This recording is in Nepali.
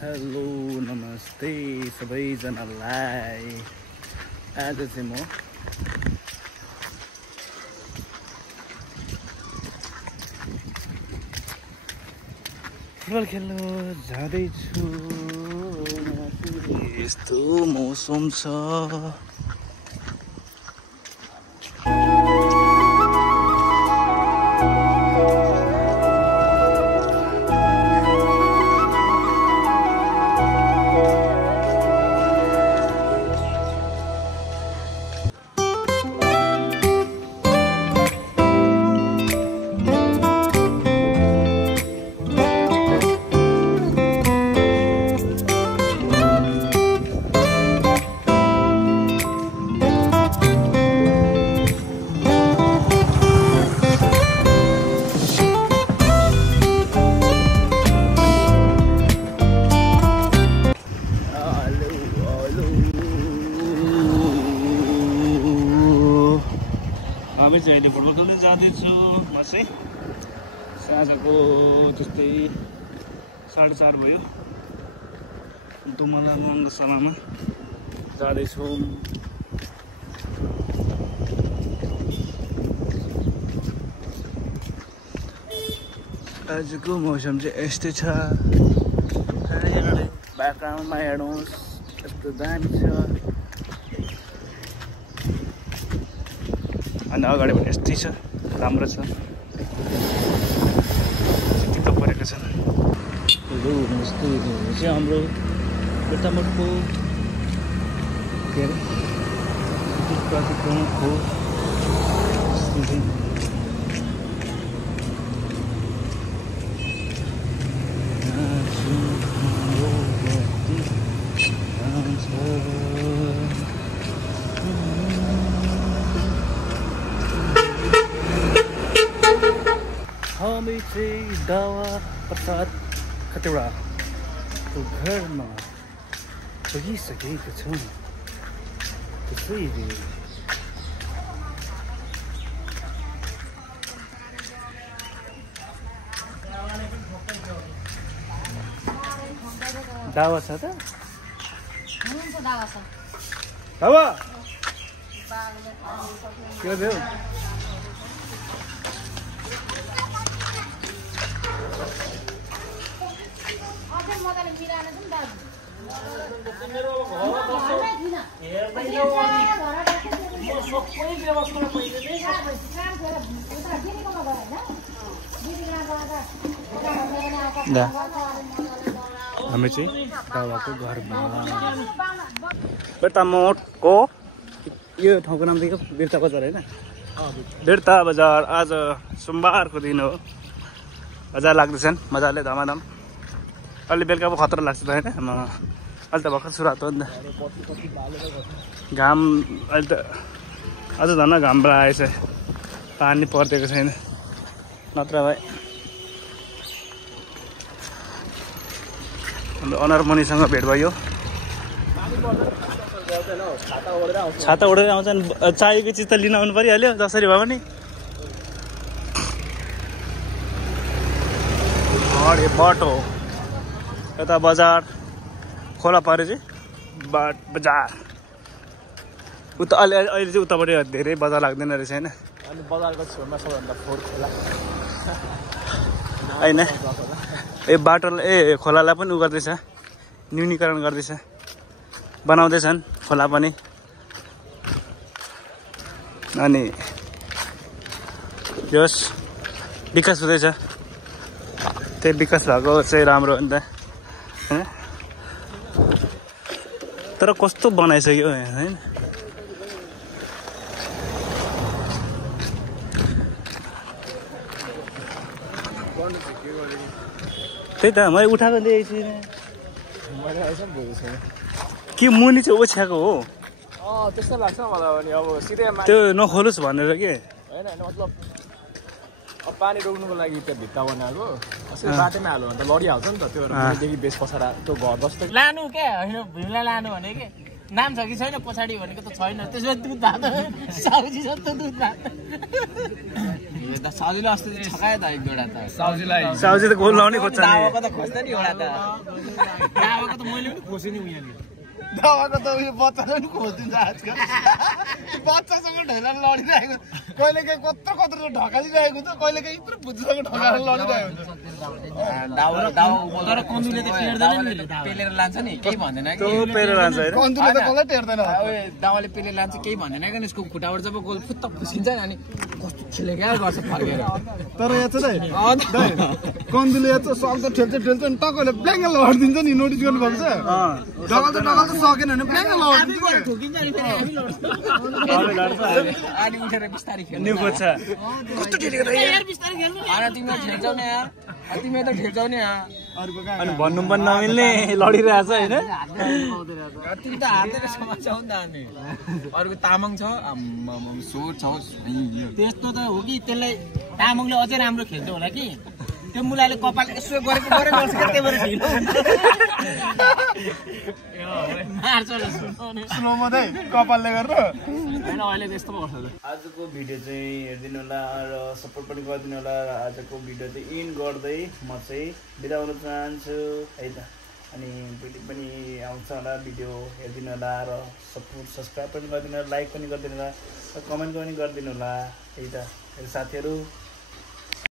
हेलो नमस्ते सबैजनालाई। आज चाहिँ म फुटबल खेल्न जाँदैछु। यस्तो मौसम छ। हामी चाहिँ अहिले फुटबल खेल्न जाँदैछु। म चाहिँ साँझको त्यस्तै 4:30 भयो। दुमला मङ्गसलामा जाँदैछु। आजको मौसम चाहिँ यस्तै छ। ब्याकग्राउन्डमा हेर्नुहोस् यस्तो दामी छ। अनि अगाडि पनि यस्तै छ, राम्रो छ। चित्त परेको छ। हेलो नमस्ते। यो चाहिँ हाम्रो बेटामठको के अरे प्रमुख हो। हामी चाहिँ दावा प्रसाद खतिवडाको घरमा पुगिसकेका छौँ। त्यसैले दावा छ त? दावा के भयो? हामी चाहिँ दावाको घरमा। बेटामठको यो ठाउँको नाम चाहिँ बिर्ता बजार होइन? बिर्ता बजार। आज सोमबारको दिन हो। बजार लाग्दैछन् मजाले धमाधम। अलि बेलुका पो खतरा लाग्छ त होइन? अहिले त भर्खर सुरुवात हो नि त। घाम अहिले त अझ झन् घाम लागेछ। पानी परिदिएको छैन, नत्र भए हाम्रो अनर मनिसँग भेट भयो। छाता ओढेर आउँछन्। चाहिएको चिज त लिन आउनु परिहाल्यो जसरी भए पनि। बाटो यता बजार खोला पऱ्यो चाहिँ बजार उता। अहिले चाहिँ उताबाट धेरै बजार लाग्दैन रहेछ होइन? अनि बजारको छेउमा सबभन्दा फोहोर खोला होइन? ए बाटोलाई खोलालाई पनि उ गर्दैछ, न्यूनीकरण गर्दैछ, बनाउँदैछन् खोला पनि। अनि यस विकास हुँदैछ। त्यही विकास भएको चाहिँ राम्रो हो नि त होइन? तर कस्तो बनाइसक्यो होइन? त्यही त मैले उठाएको देखेको छुइनँ। के मुनि चाहिँ ओछ्याएको हो? त्यस्तो लाग्छ मलाई पनि। अब सिधै त्यो नखोलोस् भनेर के होइन? मतलब अब पानी रोक्नुको लागि त्यो भित्ता बनाएको बाटोमै हाल्नु भने त लडिहाल्छ नि त। त्यो देखि बेस पछाडा त्यो घर जस्तो लानु के होइन? भुइँलाई लानु भने के नाम छ कि छैन पछाडि भनेको त छैन। त्यसमा दुध भात सब्जी छ त दुध भात साउजीले अस्ति छकायो त एक दुईवटा त साउजी त गोल लाउने खोज्छ नि दावाको त खोज्छ नि एउटा त दावाको त मैले पनि खोसेँ नि उहाँले दावाको त उयो बच्चाले पनि खोजिदिन्छ आजकल बच्चासँग ढैला लडिरहेको कहिले काहीँ कत्रो कत्रो ढकालिरहेको हुन्छ कहिले काहीँ यत्रो बुद्धसँग ढकाएर लडिरहेको हुन्छ तर कन्दुले त टेर्दैन नि पेलेर लान्छ नि केही भन्दैन कि त्यो पेरेर लान्छ हैन कन्दुले त कसलाई टेर्दैन दावाले पेलेर लान्छ केही भन्दैन कि यसको खुट्टाबाट जब गोल फुत्त फुसिन्छ नि अनि कस्तो खेले क्या गर्छ फर्केर तर यहाँ चाहिँ कन्दुले यहाँ चाहिँ सक्छ ठेल्छ अनि टक्कले ब्ल्याङ्क लडिदिन्छ नि नोटिस गर्नुभएको छ ढकाल त सकेन भने ब्ल्याङ्क लडिदिन्छ ठोकिन्छ अनि फेरि हामी लड्छ अनि उठेर बिस्तारै खेल्नु न्यु खोज्छ कस्तो ठेलेको त यार बिस्तारै खेल्नु अनि तिमी ठेल्छौ नि यार तिमी त ठेल्छौ नि यार अनि भन्नु पनि नमिल्ने लडिरहेछ हैन तिमी त हातेर समाउँछौ नि त अनि अरूको तामाङ छ सोर छ त्यस्तो त हो कि त्यसलाई तामाङले अझै राम्रो खेल्छ होला कि त्यो मुलाले कपाल यसो गरेको गरे गर्छ के त्यही भएर ढिलो मार्छ स्लोमा चाहिँ कपालले गरेर हैन अहिले त्यस्तो पो गर्छ आजको भिडियो चाहिँ हेरिदिनु होला र सपोर्ट पनि गरिदिनु होला र आजको भिडियो चाहिँ इन गर्दै म चाहिँ बिदा हुन चाहन्छु है त अनि भोलि पनि आउँछ होला भिडियो हेरिदिनु होला र सपोर्ट सब्सक्राइब पनि गरिदिनु होला लाइक पनि गरिदिनु होला र कमेन्ट पनि गरिदिनु होला है त साथीहरू